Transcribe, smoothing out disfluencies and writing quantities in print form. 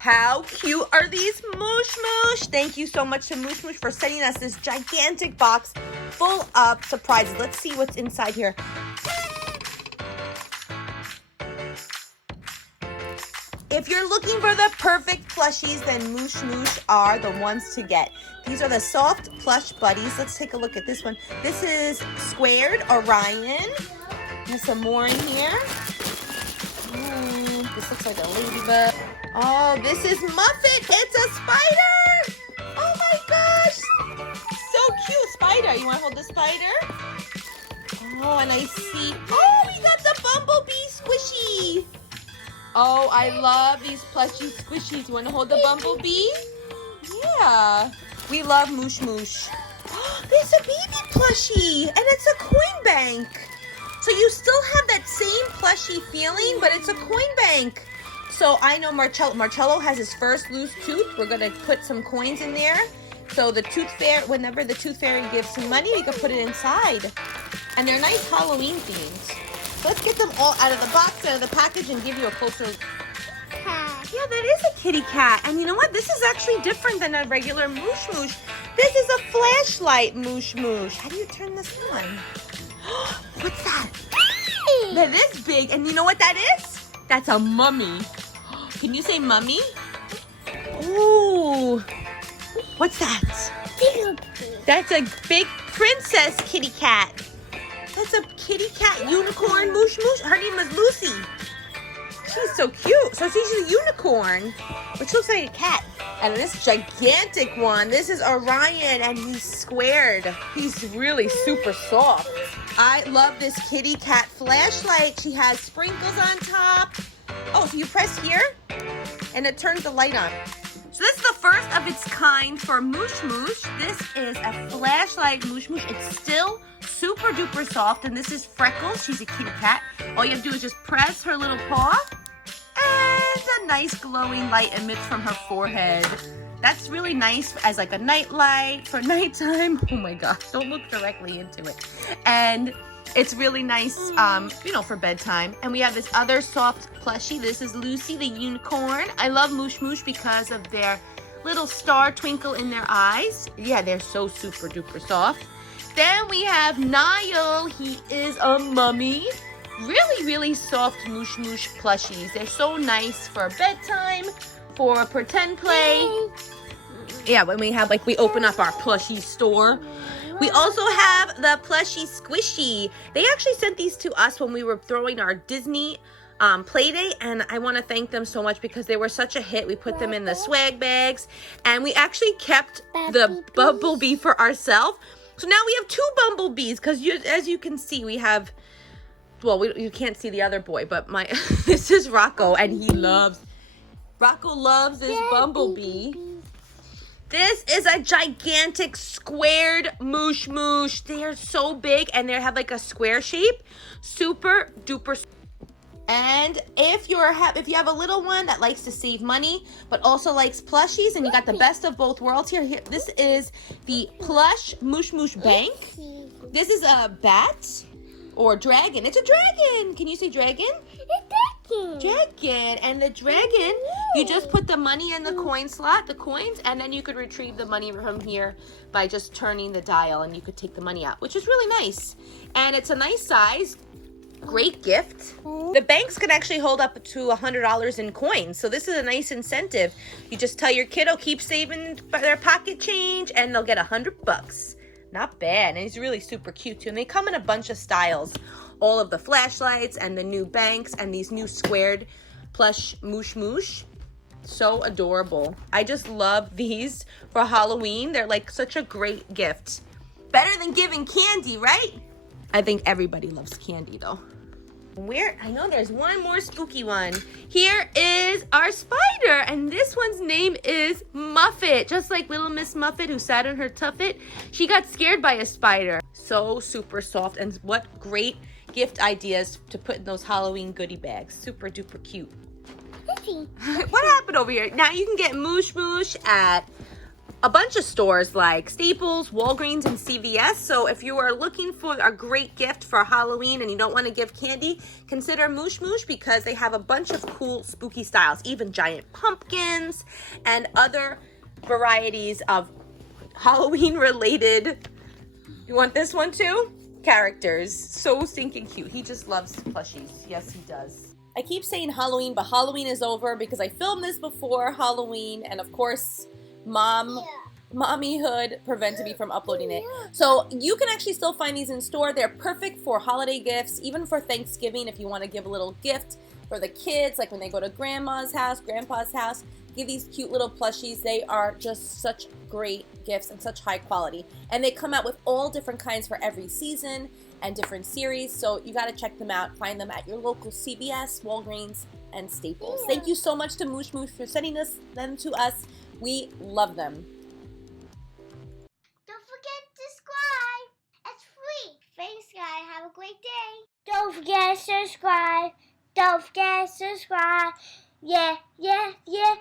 How cute are these Moosh-Moosh? Thank you so much to Moosh-Moosh for sending us this gigantic box full of surprises. Let's see what's inside here. If you're looking for the perfect plushies, then Moosh-Moosh are the ones to get. These are the soft plush buddies. Let's take a look at this one. This is Squared Orion. There's some more in here. This looks like a ladybug. Oh, this is Muffet. It's a spider. Oh my gosh. So cute. Spider. You want to hold the spider? Oh, and I see. Oh, we got the bumblebee squishy. Oh, I love these plushy squishies. You want to hold the bumblebee? Yeah. We love Moosh-Moosh. Oh, there's a baby plushie, and it's a coin bank. So you still have that same plushy feeling, but it's a coin bank. So I know Marcello has his first loose tooth. We're going to put some coins in there. So the tooth fairy, whenever the tooth fairy gives some money, we can put it inside. And they're nice Halloween themes. So let's get them all out of the box, out of the package, and give you a closer look. Yeah, that is a kitty cat. And you know what? This is actually different than a regular Moosh-Moosh. This is a flashlight Moosh-Moosh. How do you turn this on? What's that? That is big. And you know what that is? That's a mummy. Can you say mummy? Ooh. What's that? That's a big princess kitty cat. That's a kitty cat unicorn Moosh-Moosh. Her name is Lucy. She's so cute. So she's a unicorn, which looks like a cat. And this gigantic one, this is Orion, and he's squared. He's really super soft. I love this kitty cat flashlight. She has sprinkles on top. Oh, so you press here, and it turns the light on. So this is the first of its kind for Moosh-Moosh. This is a flashlight Moosh-Moosh. It's still super duper soft, and this is Freckles. She's a kitty cat. All you have to do is just press her little paw, and a nice glowing light emits from her forehead. That's really nice as like a night light for nighttime. Oh my gosh, don't look directly into it. And it's really nice, for bedtime. And we have this other soft plushie. This is Lucy, the unicorn. I love Moosh-Moosh because of their little star twinkle in their eyes. Yeah, they're so super duper soft. Then we have Nile. He is a mummy. Really, really soft Moosh-Moosh plushies. They're so nice for bedtime, for pretend play. Yeah, when we have, we open up our plushie store. We also have the plushie squishy. They actually sent these to us when we were throwing our Disney play date, and I want to thank them so much because they were such a hit. We put them in the swag bags, and we actually kept the bumblebee for ourselves. So now we have two bumblebees because, as you can see, we have, well, you can't see the other boy, but this is Rocco, and Rocco loves this bumblebee. This is a gigantic squared Moosh-Moosh. They are so big, and they have like a square shape. Super duper. And if you have a little one that likes to save money, but also likes plushies, and you got the best of both worlds here. This is the plush Moosh-Moosh Bank. This is a bat or dragon. It's a dragon. Can you say dragon? Dragon. And the dragon, you just put the money in the coin slot, the coins, and then you could retrieve the money from here by just turning the dial, and you could take the money out, which is really nice. And it's a nice size. Great gift. The banks can actually hold up to $100 in coins, so this is a nice incentive. You just tell your kiddo, keep saving their pocket change, and they'll get $100. Not bad. And he's really super cute too. And they come in a bunch of styles. All of the flashlights and the new banks and these new squared plush Moosh-Moosh. So adorable. I just love these for Halloween. They're like such a great gift. Better than giving candy, right? I think everybody loves candy though. I know there's one more spooky one. Here is our spider, and this one's name is Muffet. Just like little Miss Muffet who sat on her tuffet, she got scared by a spider. So super soft, and what great gift ideas to put in those Halloween goodie bags. Super duper cute. What happened over here? Now you can get Moosh-Moosh at a bunch of stores like Staples, Walgreens, and CVS. So if you are looking for a great gift for Halloween and you don't want to give candy, consider Moosh-Moosh because they have a bunch of cool spooky styles, even giant pumpkins and other varieties of Halloween related. You want this one too? Characters. So stinking cute. He just loves plushies. Yes, he does. I keep saying Halloween, but Halloween is over because I filmed this before Halloween, and of course, mommyhood prevented me from uploading it. So you can actually still find these in store. They're perfect for holiday gifts, even for Thanksgiving if you want to give a little gift for the kids, like when they go to grandma's house, grandpa's house. Give these cute little plushies. They are just such great gifts and such high quality. And they come out with all different kinds for every season and different series. So you got to check them out. Find them at your local CVS, Walgreens, and Staples. Thank you so much to Moosh-Moosh for sending them to us. We love them. Don't forget to subscribe. It's free. Thanks, guys. Have a great day. Don't forget to subscribe. Don't forget to subscribe. Yeah, yeah, yeah.